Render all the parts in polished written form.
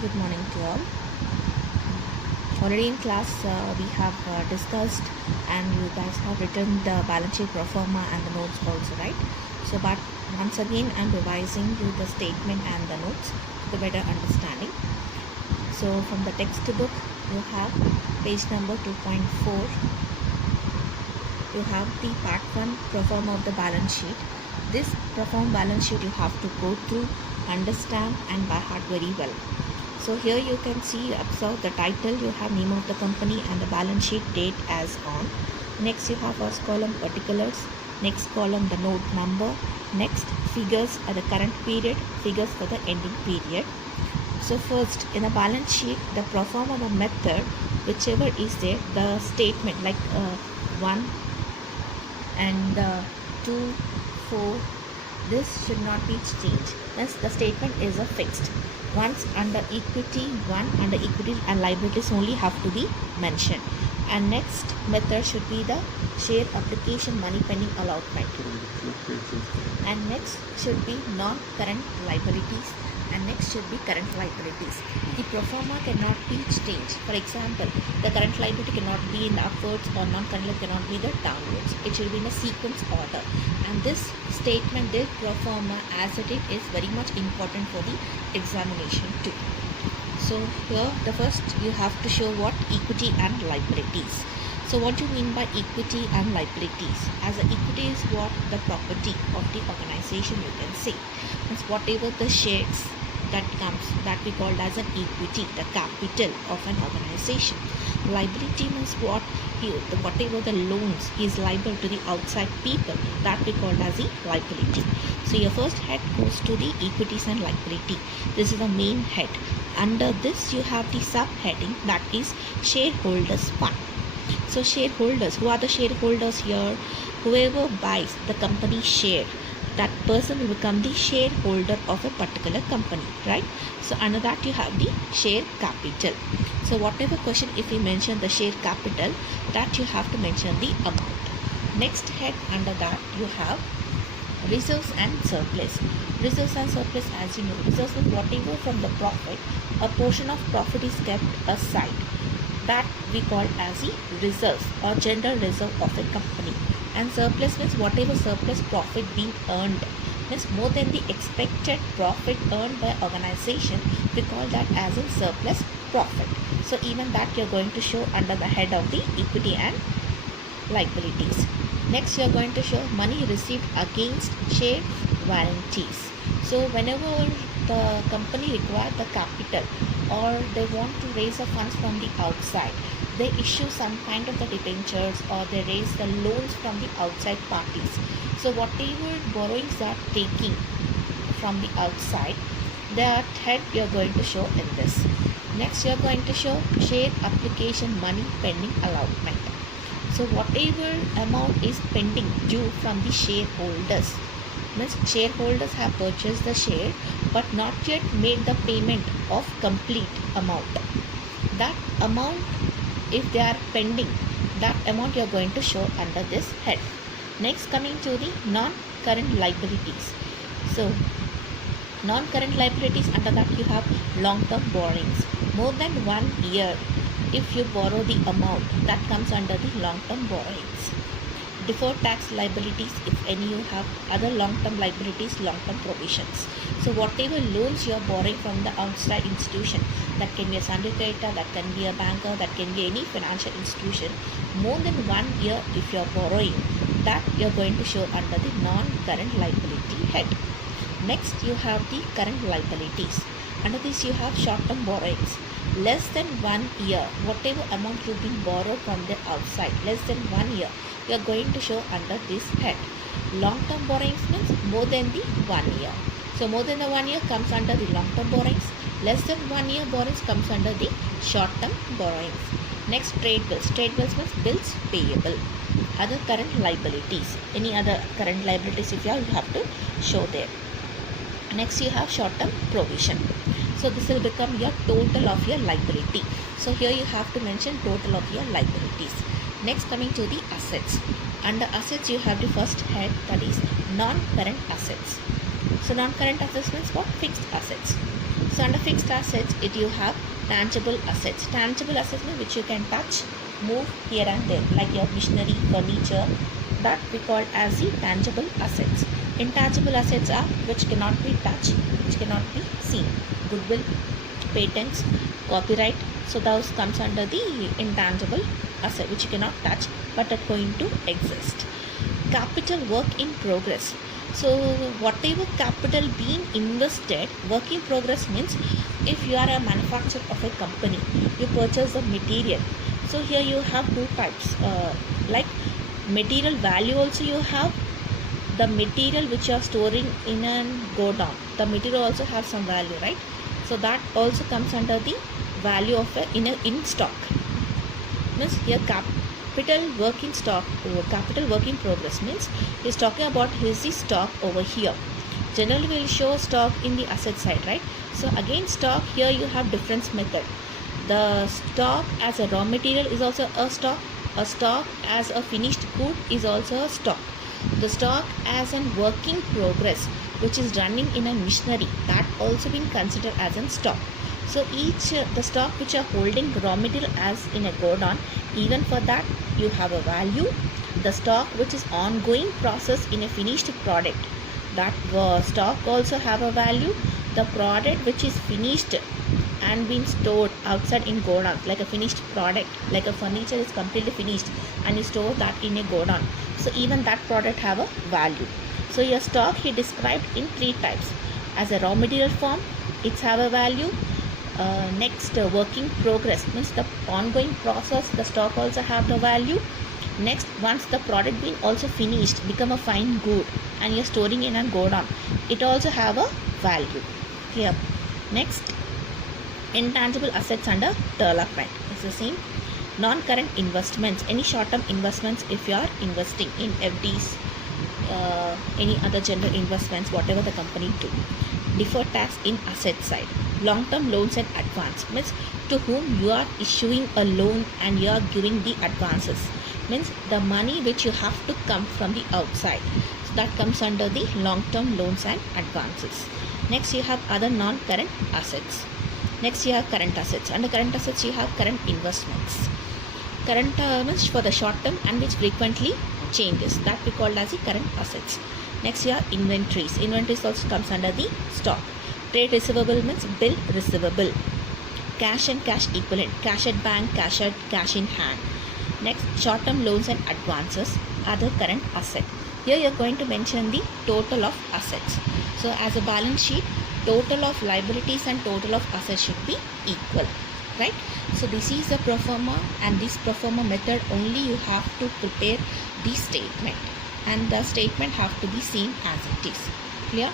Good morning to all. Already in class, we have discussed and you guys have written the balance sheet pro forma and the notes also, right? So, but once again, I'm revising you the statement and the notes to better understanding. So, from the textbook, you have page number 2.4. You have the part 1 pro forma of the balance sheet. This pro forma balance sheet you have to go through, understand and by heart very well. So here you can see, observe the title, you have name of the company and the balance sheet date as on. Next you have first column particulars, next column the note number, next figures at the current period, figures for the ending period. So first in the balance sheet, the pro forma the method, whichever is there, the statement like 1 and 2, 4, this should not be changed. Thus the statement is a fixed. Once under equity, one under equity and liabilities only have to be mentioned. And next method should be the share application money pending allotment. And next should be non-current liabilities. And next should be current liabilities. The pro forma cannot be changed. For example, the current liability cannot be in the upwards or non-current liability cannot be the downwards. It should be in a sequence order. And this statement, this pro forma as it is very much important for the examination too. So here the first you have to show what equity and liabilities. So what do you mean by equity and liabilities? As a equity is what the property of the organization, you can say. Means whatever the shares that comes, that we called as an equity, the capital of an organization. Liability means what whatever the loans is liable to the outside people, that we called as the liability. So your first head goes to the equities and liability. This is the main head. Under this you have the subheading, that is shareholders fund. So shareholders, who are the shareholders here? Whoever buys the company share, that person will become the shareholder of a particular company, right? So under that you have the share capital. So whatever question, if we mention the share capital, that you have to mention the amount. Next head under that you have reserves and surplus. Reserves and surplus, as you know, reserves is whatever from the profit, a portion of profit is kept aside. That we call as the reserves or general reserve of a company. And surplus means whatever surplus profit being earned, means more than the expected profit earned by organization, we call that as in surplus profit. So even that you are going to show under the head of the equity and liabilities. Next you are going to show money received against share warranties. So whenever the company require the capital or they want to raise the funds from the outside, they issue some kind of the debentures or they raise the loans from the outside parties. So whatever borrowings they are taking from the outside, that head you are going to show in this. Next you are going to show share application money pending allotment. So whatever amount is pending due from the shareholders, means shareholders have purchased the share but not yet made the payment of complete amount. That amount, if they are pending, that amount you are going to show under this head. Next coming to the non-current liabilities. So non-current liabilities, under that you have long-term borrowings. More than 1 year if you borrow the amount, that comes under the long-term borrowings. Deferred tax liabilities, if any you have, other long-term liabilities, long-term provisions. So whatever loans you are borrowing from the outside institution, that can be a syndicator, that can be a banker, that can be any financial institution, more than 1 year if you are borrowing, that you are going to show under the non-current liability head. Next you have the current liabilities. Under this you have short-term borrowings. Less than 1 year, whatever amount you've been borrowed from the outside, less than 1 year, you are going to show under this head. Long-term borrowings means more than the 1 year. So more than the 1 year comes under the long-term borrowings. Less than 1 year borrowings comes under the short-term borrowings. Next, trade bills. Trade bills means bills payable. Other current liabilities. Any other current liabilities if you have to show there. Next you have short-term provision. So this will become your total of your liability. So here you have to mention total of your liabilities. Next coming to the assets. Under assets you have the first head, that is non-current assets. So non-current assets means what? Fixed assets. So under fixed assets, you have tangible assets. Tangible assets means which you can touch, move here and there, like your machinery, furniture, that we call as the tangible assets. Intangible assets are which cannot be touched, which cannot be seen. Goodwill, patents, copyright. So those comes under the intangible asset which you cannot touch but are going to exist. Capital work in progress. So whatever capital being invested, work in progress means if you are a manufacturer of a company, you purchase the material. So here you have two types, like material value also you have, the material which you are storing in a go down, the material also have some value, right? So that also comes under the value of in stock. Means here capital work in stock or capital work in progress means he is talking about his stock over here. Generally we will show stock in the asset side, right? So again stock, here you have difference method. The stock as a raw material is also a stock as a finished good is also a stock. The stock as a work in progress which is running in a machinery, that also been considered as a stock. So each the stock which are holding raw material as in a go down, even for that you have a value. The stock which is ongoing process in a finished product, that stock also have a value. The product which is finished and been stored outside in go down, like a finished product, like a furniture is completely finished and you store that in a go down, so even that product have a value. So your stock he described in three types. As a raw material form, it's have a value. Next work in progress means the ongoing process, the stock also have the value. Next, once the product been also finished, become a fine good and you're storing in and go down, it also have a value. Clear? Next, intangible assets under development is the same. Non-current investments, any short-term investments if you are investing in FDs, any other general investments, whatever the company do. Deferred tax in asset side. Long-term loans and advance means to whom you are issuing a loan and you are giving the advances, means the money which you have to come from the outside, so that comes under the long-term loans and advances. Next you have other non-current assets. Next you have current assets. Under current assets you have current investments. Current means for the short term and which frequently changes, that we call as the current assets. Next you have inventories. Inventories also comes under the stock. Trade receivable means bill receivable. Cash and cash equivalent, cash at bank, cash in hand. Next, short term loans and advances, other current asset. Here you are going to mention the total of assets. So as a balance sheet, total of liabilities and total of assets should be equal, right? So this is the pro forma, and this pro forma method only you have to prepare the statement, and the statement have to be seen as it is. Clear?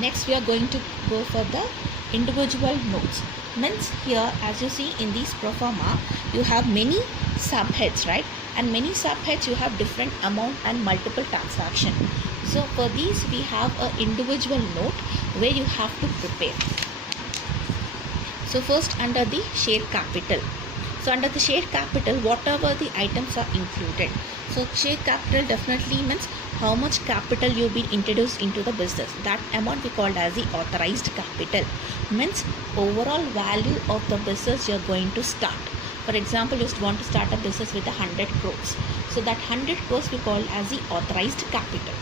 Next we are going to go for the individual notes. Means here as you see in this pro forma you have many subheads, right? And many subheads you have different amount and multiple transaction. So for these we have an individual note where you have to prepare. So first under the share capital. So under the share capital, whatever the items are included. So share capital definitely means how much capital you've been introduced into the business. That amount we called as the authorized capital. Means overall value of the business you're going to start. For example, you want to start a business with 100 crores. So that 100 crores we call as the authorized capital,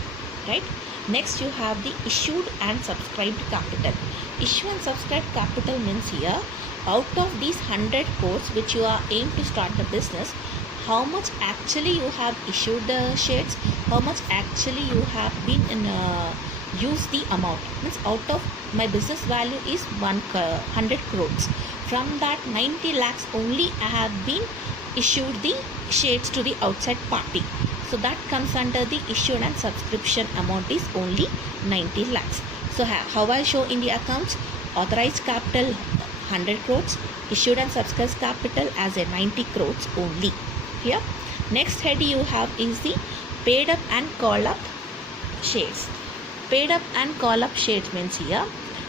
right? Next you have the issued and subscribed capital. Issue and subscribed capital means here, out of these 100 crores which you are aimed to start the business, how much actually you have issued the shares, how much actually you have been use the amount. Means out of my business value is 100 crores. From that 90 lakhs only I have been issued the shares to the outside party. So that comes under the issued and subscription amount is only 90 lakhs. So how I show in the accounts, authorized capital 100 crores, issued and subscribed capital as a 90 crores only. Here, next head you have is the paid up and call up shares. Paid up and call up shares means here,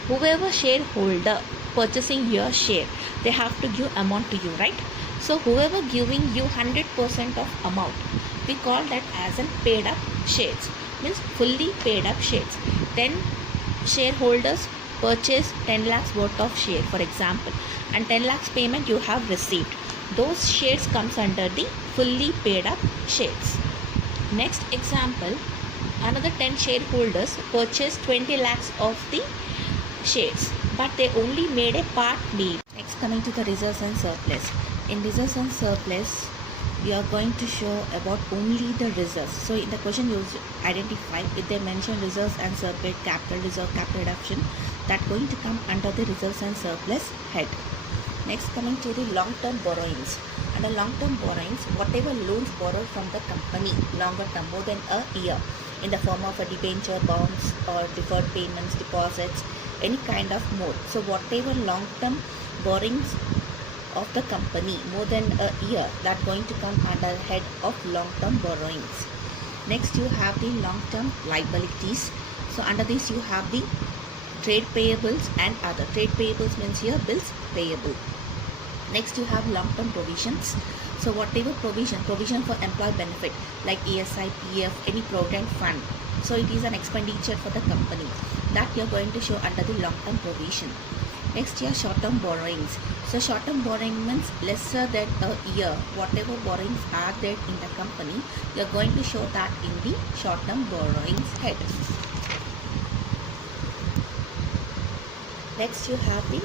whoever shareholder purchasing your share, they have to give amount to you, right? So whoever giving you 100% of amount, we call that as an paid up shares. Means fully paid up shares. Then shareholders purchased 10 lakhs worth of share, for example, and 10 lakhs payment you have received. Those shares comes under the fully paid up shares. Next example, another 10 shareholders purchased 20 lakhs of the shares, but they only made a part deal. Next, coming to the reserves and surplus. In reserves and surplus, we are going to show about only the reserves. So in the question you identify if they mention reserves and surplus, capital reserve, capital reduction, that going to come under the reserves and surplus head. Next, coming to the long-term borrowings. Under long-term borrowings, whatever loans borrowed from the company longer term, more than a year, in the form of a debenture, bonds, or deferred payments, deposits, any kind of mode. So whatever long-term borrowings of the company more than a year, that going to come under head of long-term borrowings. Next, you have the long-term liabilities. So under this you have the trade payables and other. Trade payables means here bills payable. Next, you have long-term provisions. So whatever provision for employee benefit like ESI, PF, any provident fund. So it is an expenditure for the company that you are going to show under the long-term provision. Next, your short-term borrowings. So short-term borrowing means lesser than a year. Whatever borrowings are there in the company, you are going to show that in the short-term borrowings head. Next, you have the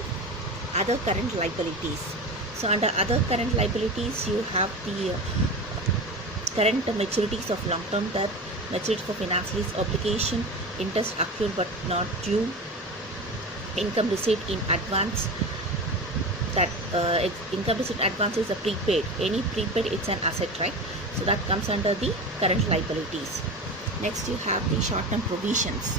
other current liabilities. So under other current liabilities, you have the current maturities of long-term debt, maturities for finance lease obligation, interest accrued but not due, income received in advance. That income received in advance is a prepaid. Any prepaid, it's an asset, right? So that comes under the current liabilities. Next, you have the short-term provisions.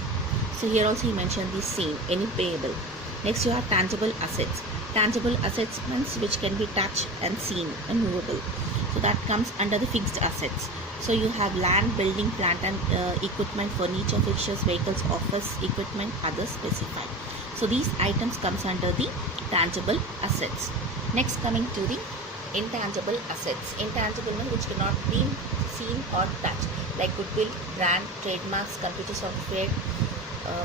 So here also he mentioned the same, any payable. Next, you have tangible assets. Tangible assets means which can be touched and seen and movable. So that comes under the fixed assets. So you have land, building, plant and equipment, furniture, fixtures, vehicles, office equipment, others specified. So these items comes under the tangible assets. Next, coming to the intangible assets. Intangible means which cannot be seen or touched, like goodwill, brand, trademarks, computer software,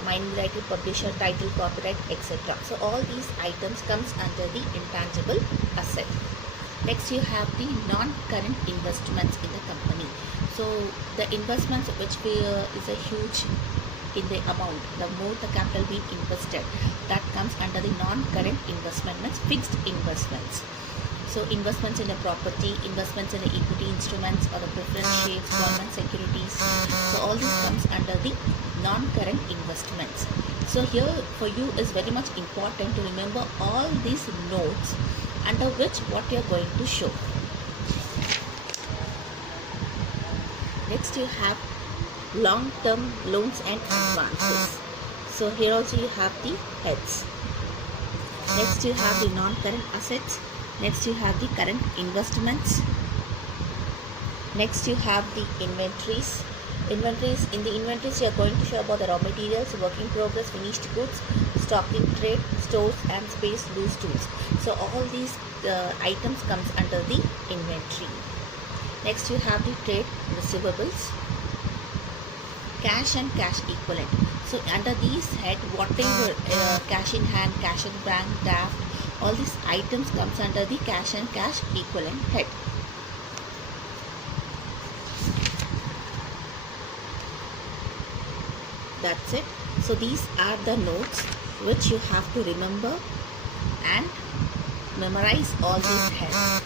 minority publisher, title, copyright, etc. So all these items comes under the intangible asset. Next, you have the non-current investments in the company. So the investments which is a huge in the amount, the more the capital being invested, that comes under the non-current investment, means fixed investments. So investments in the property, investments in the equity instruments or the preference shares, government securities. So all this comes under the non-current investments. So here for you is very much important to remember all these notes under which what you are going to show. Next, you have long-term loans and advances. So here also you have the heads. Next, you have the non-current assets. Next, you have the current investments. Next, you have the inventories. In the inventories, you are going to show about the raw materials, work in progress, finished goods, stock in trade, stores and space, loose tools. So all these items comes under the inventory. Next, you have the trade receivables, cash and cash equivalent. So under these head, whatever cash in hand, cash in bank, draft, all these items comes under the cash and cash equivalent head. That's it. So these are the notes which you have to remember and memorize all these heads.